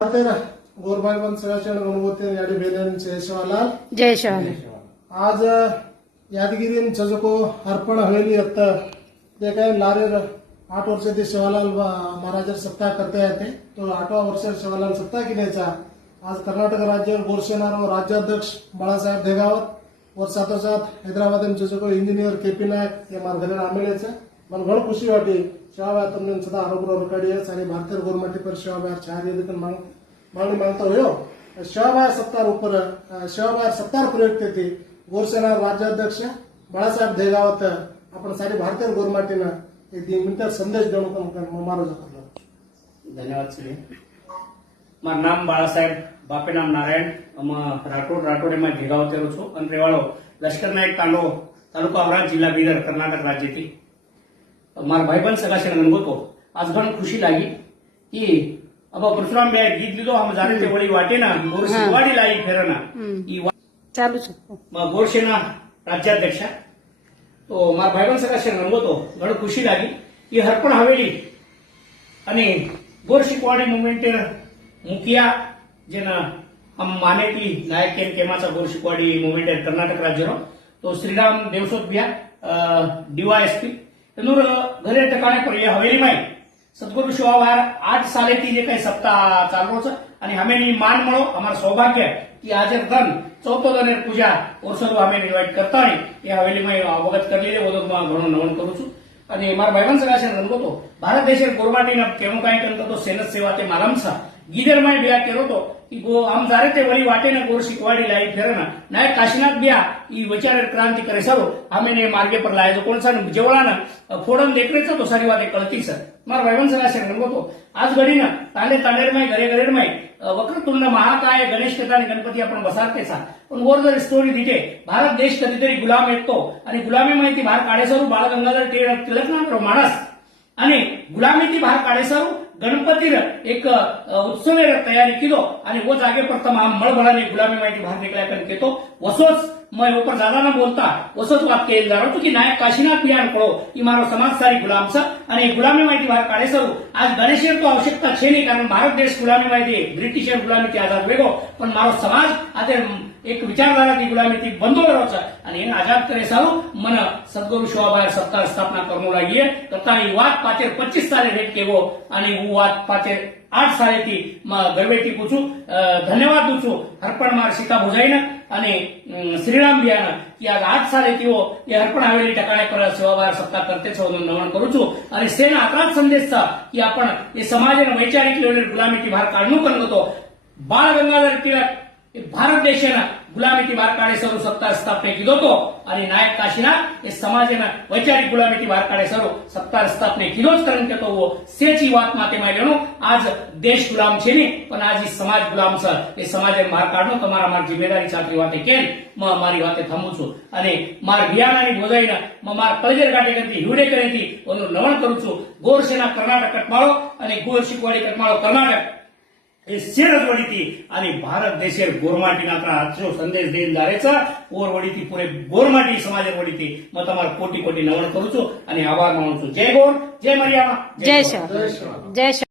गोरबाई वंशराचे गणपती याडी बेलन जय शिवालाल जय शिवालाल। आज यादगिरी चजको अर्पण हवेली अत्त ते काय लारेर 8 वर्ष ते शिवालाल महाराज सत्ता करते येते तो 8वा वर्ष शिवालाल सत्ता किनेचा आज कर्नाटक राज्य गोरसेनार राज्याध्यक्ष बाळासाहेब देगावत और साथोसाथ हैदराबाद में चजको इंजिनियर केपी नायक ये मार घरे आमेलेच मन घण खुशी वाटी शिवाबाई तुमने सदा आरोग्य रकाडी आणि भारतीय गवर्नमेंट पर शिवाबाई 4 यदि मांगणी मागता हो शिवाबाई सत्तार ऊपर शिवाबाई सत्तार प्रयोग थी गोरसेना राज्याध्यक्ष बाळासाहेब देगावत आपण सारी भारतीय गवर्नमेंटना एक मिनट संदेश देणं मारो जातो। धन्यवाद सर। मार नाम बाळासाहेब बापे नाम नारायण राठोड में भेगावते छो અને રેવાળો લશ્કર નાયક તાલુકો અમરાજ જિલ્લા બીદર કર્ણાટક રાજ્યથી મારા ભાઈબંધ સગાશે ગણગોતો आज ઘણ ખુશી લાગી કે अब परशुराम भाई गीत लीधो हम जाने ते वळी वाटे ना गोरसेवाडी लाई फेरना ई चालू છે गोरसेना राज्याध्यक्ष तो मारा भाईबंध सगाशे गणगोतो घण खुशी लागी ये हरपण हवेली અને गोरशिकवाडी मुवमेंट मुखिया जेना हम माने की नायक केम केमाचा गोरशिकवाडी मुवमेंट कर्नाटक राज्यनो तो श्रीराम देवसोत भैया डीवायएसपी तनुर घरे ठिकाणी पर ये हवेली में सद्गुरु शिवाबाई 8 सालेથી જે કઈ સપ્તાહ ચાલવો છે અને અમે ની માન મળો અમાર સૌભાગ્ય કે આજે ધન ચૌથો દને પૂજા વર્ષો અમે ઇન્વાઇટ કરતા નહીં એ હવેલીમાં અવગત કરી લીધે વદોમાં ઘણું નમન કરું છું અને મારા ભાઈબંધ સગાશે રંગો ભારત દેશે ગોરમાટીના કેમો કાંઈ કરતો તો સેનત સેવા તે માલમ છે ગીદરમાં બે કેરો તો गो आम जारे ते वळी वाटेने गोर शिकवाडी लाई फेरना नायक काशीनाथ बिया ई विचार क्रांती करे सरो आम्ही ने मार्गे पर लायचो कोणसा जेवळाना फोडन देखरेचा तो सारी वाते कळती सर मार भाईबंध सगाशे रंगोतो आज घडीना तांडेर में घरे में वक्रतुंड महाकाय गणेश कथा गणपती आपण बसारते सा पण वर जर स्टोरी दिते भारत देश कधीतरी गुलाम येतो आणि गुलामी माहिती बाहेर काढेसरू बाळ गंगाधर टिळक ना माणस आणि गुलामीती बाहेर काढेसरू गणपती एक उत्सव तैयारी किलो आणि वो जागे प्रथम हम मळभळाने गुलामी माहिती बाहेर निकळ्या केतो वसोच मैं ऊपर ज्यादा न बोलता वसोच बात केली जा रहा कि नायक काशीनाथ पियाण पड़ो ई मारो समाज सारी गुलाम छ आणि गुलामी माहिती बाहेर काढे सरू आज गणेशेर तो आवश्यकता छे नहीं कारण भारत देश गुलामी माहिती ब्रिटिशर गुलामी थी आजाद वेगो पण मारो समाज आज एक विचारधारा की गुलामी थी बंधो रहो छ आणि એને આઝાદ કરે સારું मन सद्गुरु शिवाबाई सत्ता स्थापना करनो लागी ततानी વાત પાછળ 25 साले રેટ કેવો અને હું વાત પાછળ 8 सालेથી ગરવેટી પૂછું ધન્યવાદ દઉં છું હરપણ માર સીતા ભોજાઈને અને શ્રીરામ બિયાના કે आज 8 सालेથી એ હરપણ આવેલી ટકાણે પર शिवाबाई सत्ता करते છો નમન કરું છું અને સેના આટલાच संदेश था की आपण हे समाजाने वैचारिक लेवलवर गुलामीથી બહાર કાढणं करतो बाळ गंगाधर टिळक भारत देशानं गुलामीથી બહાર કાઢે સરું સત્તા સ્થાપને કીધો તો અને નાયક કાશીનાથ એ સમાજના વૈચારિક ગુલામીથી બહાર કાઢે સરું સત્તા સ્થાપને કીધો જ કારણ કે તો સેચી વાત માતે માર્યો आज देश गुलाम છે ને પણ आज समाज गुलाम છે એ સમાજને બહાર કાઢનો તમારા મારી જિમ્મેદારી ચાકરી વાતે કેમ મારી વાતે થમું છું અને માર બિયાણાની બોજાઈના માર કળજર કાઢે કરતી હિવડે કરેથી ઓનું નમન કરું છું ગોરસેના કર્ણાટક કટમાળો અને ગોરશિકવાડી કટમાળો કર્ણાટક शेरजवडीती आणि भारत देशेर गोरमाटीना आजचो संदेश देन जारेचा ओरवडीती पुरे गोरमाटी समाजवडीती मग तुम्हाला कोटी कोटी नमन करूचो आणि आभार मानूचो। जय गोर जय मर्यादा जय शिव जय शिव।